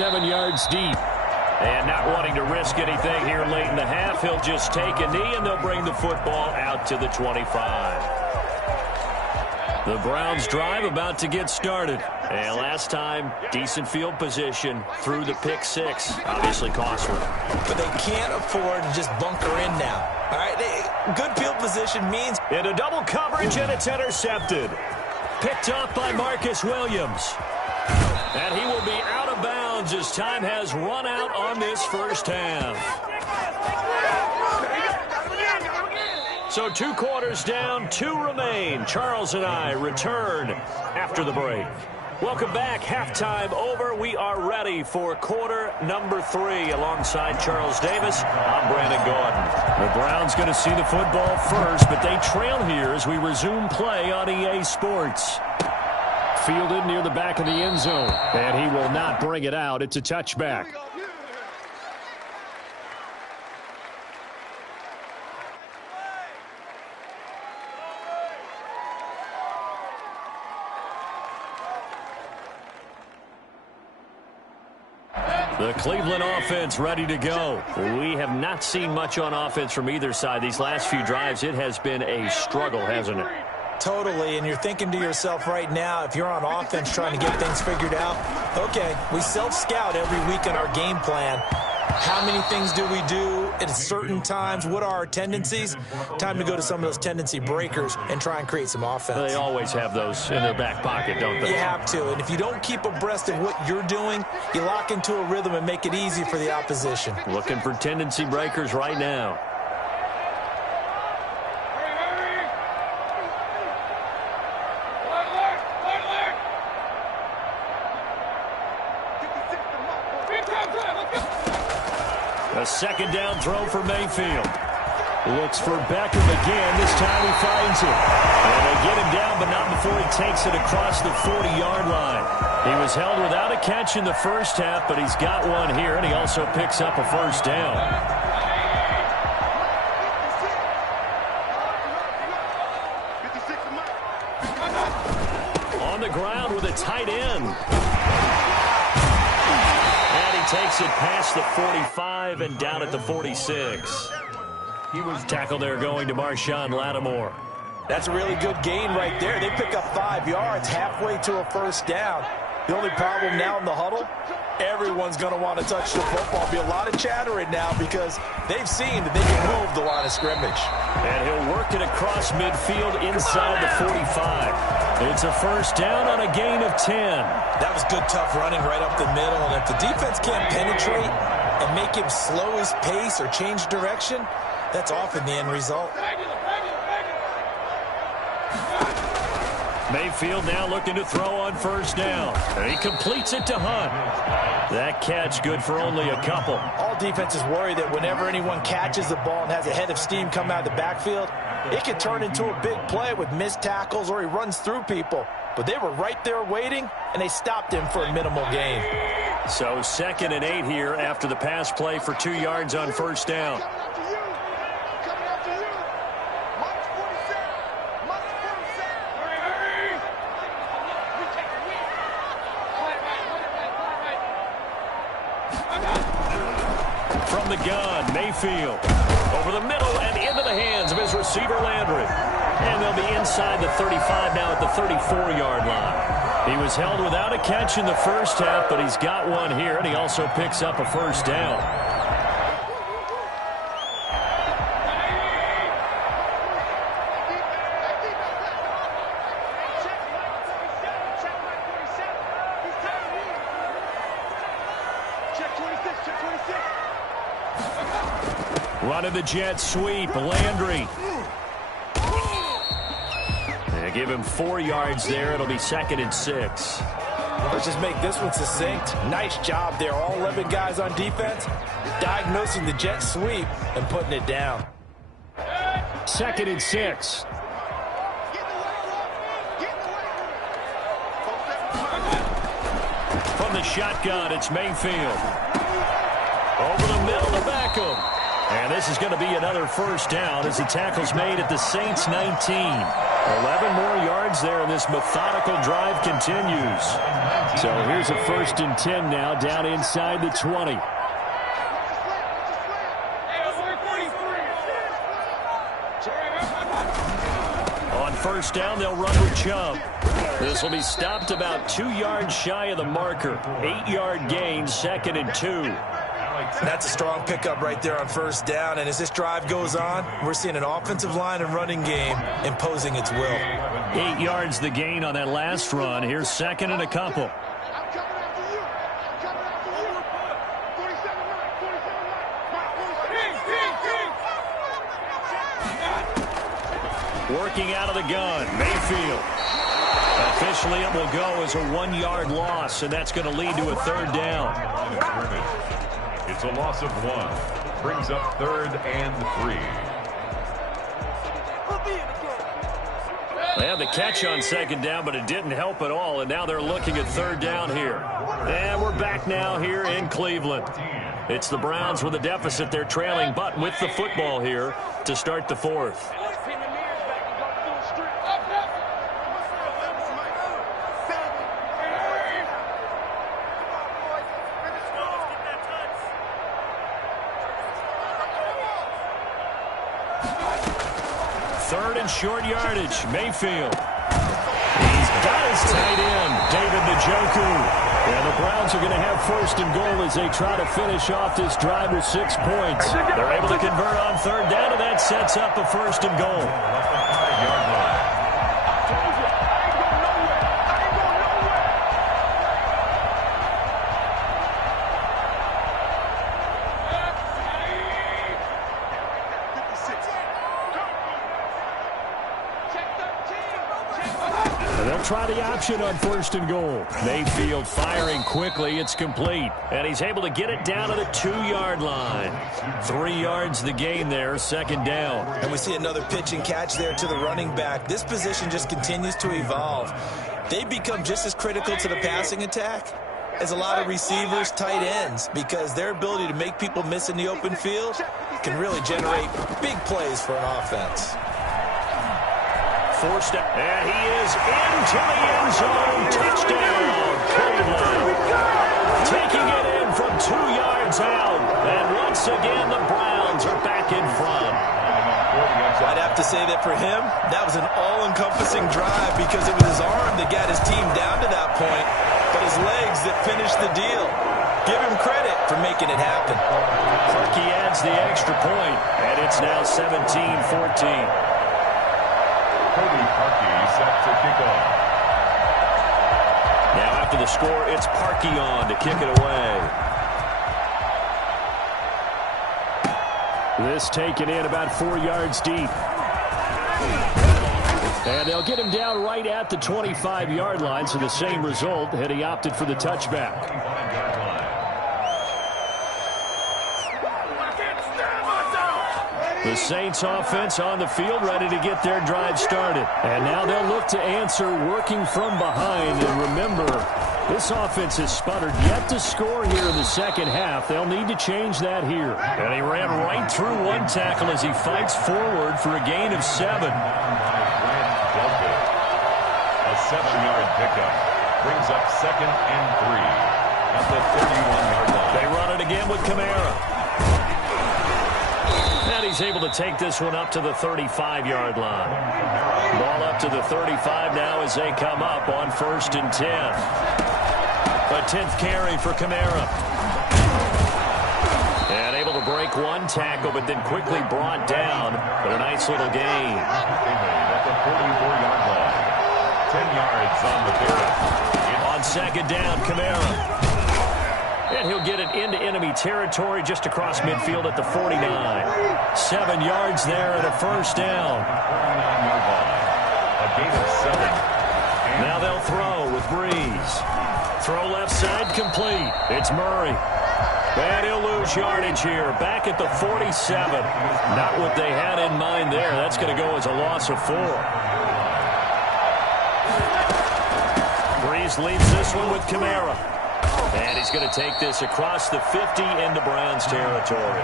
7 yards deep. And not wanting to risk anything here late in the half, he'll just take a knee, and they'll bring the football out to the 25. The Browns drive about to get started. And last time, decent field position through the pick six. Obviously costly. But they can't afford to just bunker in now. All right, good field position means... Into double coverage, and it's intercepted. Picked off by Marcus Williams. And he will be out of bounds as time has run out on this first half. So 2 quarters down, 2 remain. Charles and I return after the break. Welcome back. Halftime over. We are ready for quarter number 3. Alongside Charles Davis, I'm Brandon Gordon. The Browns going to see the football first, but they trail here as we resume play on EA Sports. Fielded near the back of the end zone, and he will not bring it out. It's a touchback. The Cleveland offense ready to go. We have not seen much on offense from either side. These last few drives, it has been a struggle, hasn't it? Totally, and you're thinking to yourself right now, if you're on offense trying to get things figured out, okay, we self-scout every week in our game plan. How many things do we do at certain times? What are our tendencies? Time to go to some of those tendency breakers and try and create some offense. They always have those in their back pocket, don't they? You have to, and if you don't keep abreast of what you're doing, you lock into a rhythm and make it easy for the opposition. Looking for tendency breakers right now. A second down throw for Mayfield. Looks for Beckham again. This time he finds him. And they get him down, but not before he takes it across the 40-yard line. He was held without a catch in the first half, but he's got one here, and he also picks up a first down. On the ground with a tight end. Takes it past the 45 and down at the 46. He was tackled there going to Marshawn Lattimore. That's a really good gain right there. They pick up 5 yards halfway to a first down. The only problem now in the huddle, everyone's going to want to touch the football. There'll be a lot of chattering now because they've seen that they can move the line of scrimmage. And he'll work it across midfield inside the 45. It's a first down on a gain of 10. That was good, tough running right up the middle. And if the defense can't penetrate and make him slow his pace or change direction, that's often the end result. Mayfield now looking to throw on first down. And he completes it to Hunt. That catch good for only a couple. All defenses worry that whenever anyone catches the ball and has a head of steam come out of the backfield, it can turn into a big play with missed tackles or he runs through people. But they were right there waiting, and they stopped him for a minimal gain. So 2nd and 8 here after the pass play for 2 yards on first down. From the gun, Mayfield. Over the middle and into the hands of his receiver, Landry. And they'll be inside the 35 now at the 34-yard line. He was held without a catch in the first half, but he's got one here, and he also picks up a first down. Running the jet sweep, Landry. They give him 4 yards there. It'll be 2nd and 6. Let's just make this one succinct. Nice job there. All 11 guys on defense diagnosing the jet sweep and putting it down. 2nd and 6. From the shotgun, it's Mayfield. Over the middle to Beckham. And this is going to be another first down as the tackle's made at the Saints' 19. 11 more yards there, and this methodical drive continues. So here's a 1st and 10 now, down inside the 20. On first down, they'll run with Chubb. This will be stopped about 2 yards shy of the marker. 8-yard gain, 2nd and 2. That's a strong pickup right there on first down. And as this drive goes on, we're seeing an offensive line and running game imposing its will. 8 yards the gain on that last run. Here's 2nd and a couple. Working out of the gun, Mayfield. Officially, it will go as a 1-yard loss, and that's going to lead to a 3rd down. It's a loss of 1. Brings up 3rd and 3. They had the catch on 2nd down, but it didn't help at all, and now they're looking at 3rd down here. And we're back now here in Cleveland. It's the Browns with a deficit. They're trailing, but with the football here to start the 4th. Short yardage, Mayfield. He's got his tight end, Nba2kps4. And the Browns are going to have 1st and goal as they try to finish off this drive with 6 points. They're able to convert on 3rd down, and that sets up a 1st and goal. Try the option on 1st and goal. Mayfield firing quickly. It's complete. And he's able to get it down to the 2-yard line. 3 yards the gain there, 2nd down. And we see another pitch and catch there to the running back. This position just continues to evolve. They become just as critical to the passing attack as a lot of receivers, tight ends, because their ability to make people miss in the open field can really generate big plays for an offense. Forced out, and he is into the end zone. Touchdown, Cleveland. Taking it in from 2 yards out. And once again, the Browns are back in front. I'd have to say that for him, that was an all-encompassing drive because it was his arm that got his team down to that point, but his legs that finished the deal. Give him credit for making it happen. Parkey adds the extra point, and it's now 17-14. Parkey set to kick off. Now after the score, it's Parkey on to kick it away. This taken in about 4 yards deep. And they'll get him down right at the 25-yard line, so the same result, and he opted for the touchback. The Saints offense on the field ready to get their drive started. And now they'll look to answer working from behind. And remember, this offense has sputtered yet to score here in the 2nd half. They'll need to change that here. And he ran right through one tackle as he fights forward for a gain of 7. A 7-yard pickup brings up 2nd and 3 at the 31-yard line. They run it again with Kamara. And he's able to take this one up to the 35-yard line. Ball up to the 35 now as they come up on 1st and 10. A 10th carry for Kamara. And able to break one tackle, but then quickly brought down for a nice little gain. At the 44-yard line. 10 yards on the carry. On 2nd down, Kamara. And he'll get it into enemy territory just across midfield at the 49. 7 yards there and a 1st down. A gain of 7. Now they'll throw with Breeze. Throw left side complete. It's Murray. And he'll lose yardage here. Back at the 47. Not what they had in mind there. That's going to go as a loss of 4. Breeze leaves this one with Kamara. And he's going to take this across the 50 into Browns territory.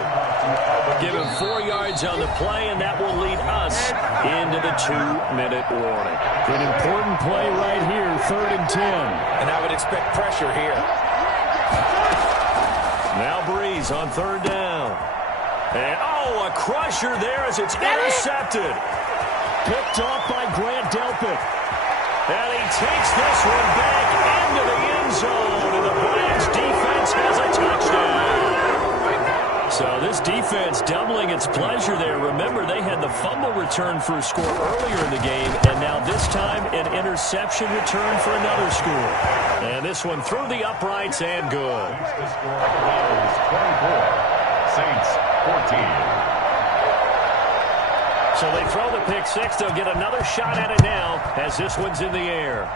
Give him 4 yards on the play, and that will lead us into the 2-minute warning. An important play right here, 3rd and 10. And I would expect pressure here. Now Breeze on 3rd down. And, a crusher there as it's intercepted. Picked off by Grant Delpit. And he takes this one back into the end zone, and the Browns defense has a touchdown. So this defense doubling its pleasure there. Remember, they had the fumble return for a score earlier in the game, and now this time an interception return for another score. And this one through the uprights and good. The score is 24, Saints 14. So they throw the pick six. They'll get another shot at it now as this one's in the air.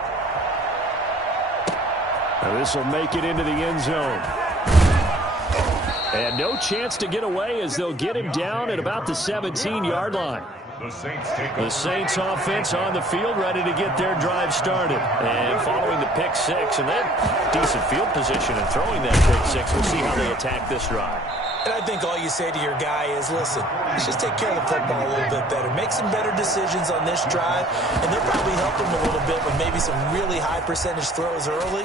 Now this will make it into the end zone. And no chance to get away as they'll get him down at about the 17-yard line. The Saints offense on the field, ready to get their drive started. And following the pick six, and then decent field position and throwing that pick six. We'll see how they attack this drive. And I think all you say to your guy is, listen, let's just take care of the football a little bit better. Make some better decisions on this drive, and they'll probably help him a little bit with maybe some really high percentage throws early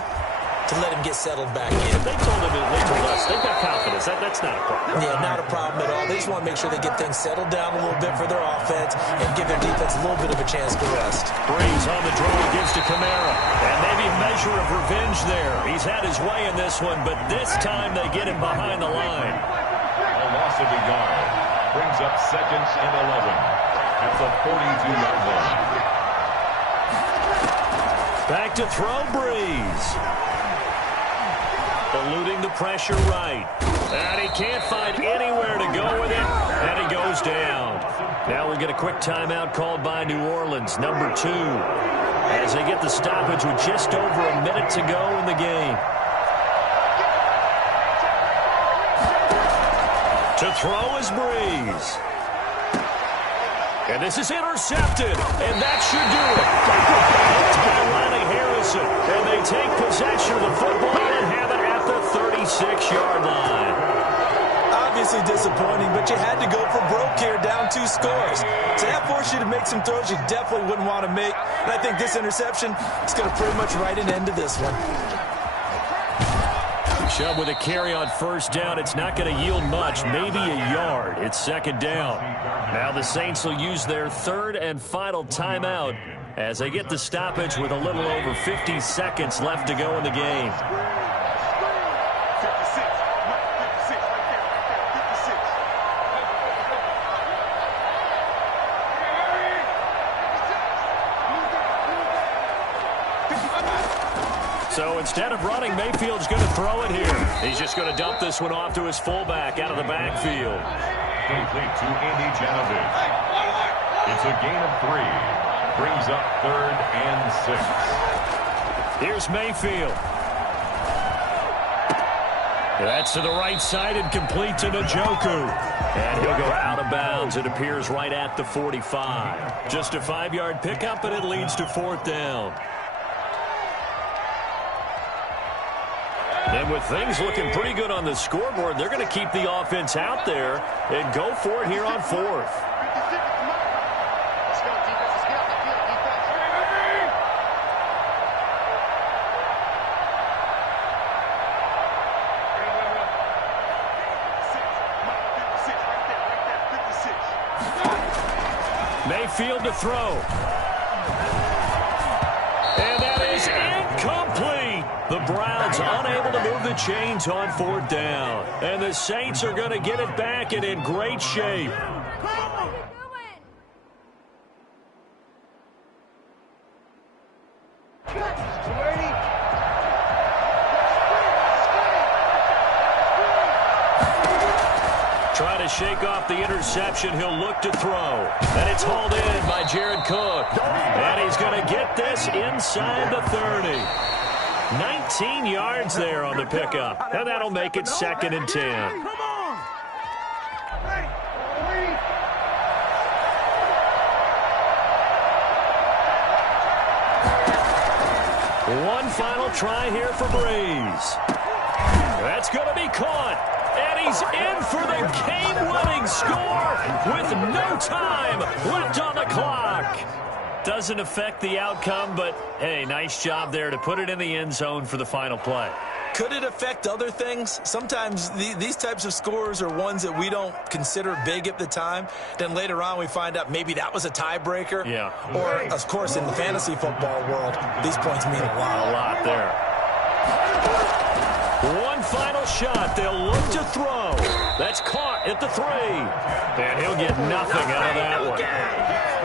to let him get settled back in. They told us they've got confidence. That's not a problem. Yeah, not a problem at all. They just want to make sure they get things settled down a little bit for their offense and give their defense a little bit of a chance to rest. Breeze on the draw, gives to Kamara. And maybe a measure of revenge there. He's had his way in this one, but this time they get him behind the line. A loss of a yard brings up 2nd and 11 at the 42-yard line. Back to throw, Breeze. Eluding the pressure right. And he can't find anywhere to go with it. And he goes down. Now we'll get a quick timeout called by New Orleans, number 2. As they get the stoppage with just over a minute to go in the game. To throw is Breeze. And this is intercepted. And that should do it. Hit by Ronnie Harrison. And they take possession of the football and have it at the 36-yard line. Obviously disappointing, but you had to go for broke here, down 2 scores. So that forced you to make some throws you definitely wouldn't want to make. And I think this interception is going to pretty much write an end to this one. Chubb with a carry on 1st down. It's not going to yield much, maybe a yard. It's 2nd down. Now the Saints will use their 3rd and final timeout as they get the stoppage with a little over 50 seconds left to go in the game. So instead of running, Mayfield's going to throw it here. He's just going to dump this one off to his fullback out of the backfield. Complete to Andy Janovich. It's a gain of 3. Brings up 3rd and 6. Here's Mayfield. That's to the right side and complete to Njoku. And he'll go out of bounds. It appears right at the 45. Just a 5-yard pickup, and it leads to 4th down. And with things looking pretty good on the scoreboard, they're going to keep the offense out there and go for it here on 4th. Mayfield to throw. And that is incomplete. The Browns unable to move the chains on 4th down. And the Saints are going to get it back and in great shape. Trying to shake off the interception. He'll look to throw. And it's hauled in by Jared Cook. And he's going to get this inside the 30. 19 yards there on the pickup. And that'll make it 2nd and 10. One final try here for Breeze. That's going to be caught. And he's in for the game-winning score with no time left on the clock. Doesn't affect the outcome, but, hey, nice job there to put it in the end zone for the final play. Could it affect other things? Sometimes these types of scores are ones that we don't consider big at the time. Then later on we find out maybe that was a tiebreaker. Yeah. Or, of course, in the fantasy football world, these points mean a lot. A lot there. One final shot. They'll look to throw. That's caught at the 3. And he'll get nothing out of that one.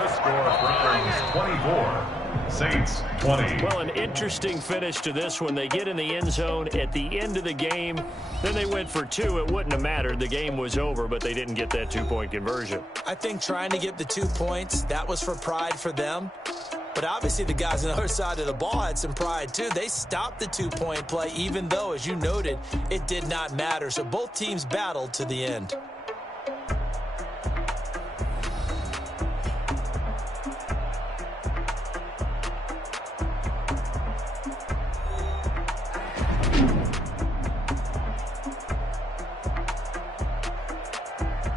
The score, Browns 24. Saints 20. Well, an interesting finish to this one. They get in the end zone at the end of the game. Then they went for 2. It wouldn't have mattered. The game was over, but they didn't get that 2-point conversion. I think trying to get the 2 points, that was for pride for them. But obviously the guys on the other side of the ball had some pride too. They stopped the 2-point play, even though, as you noted, it did not matter. So both teams battled to the end.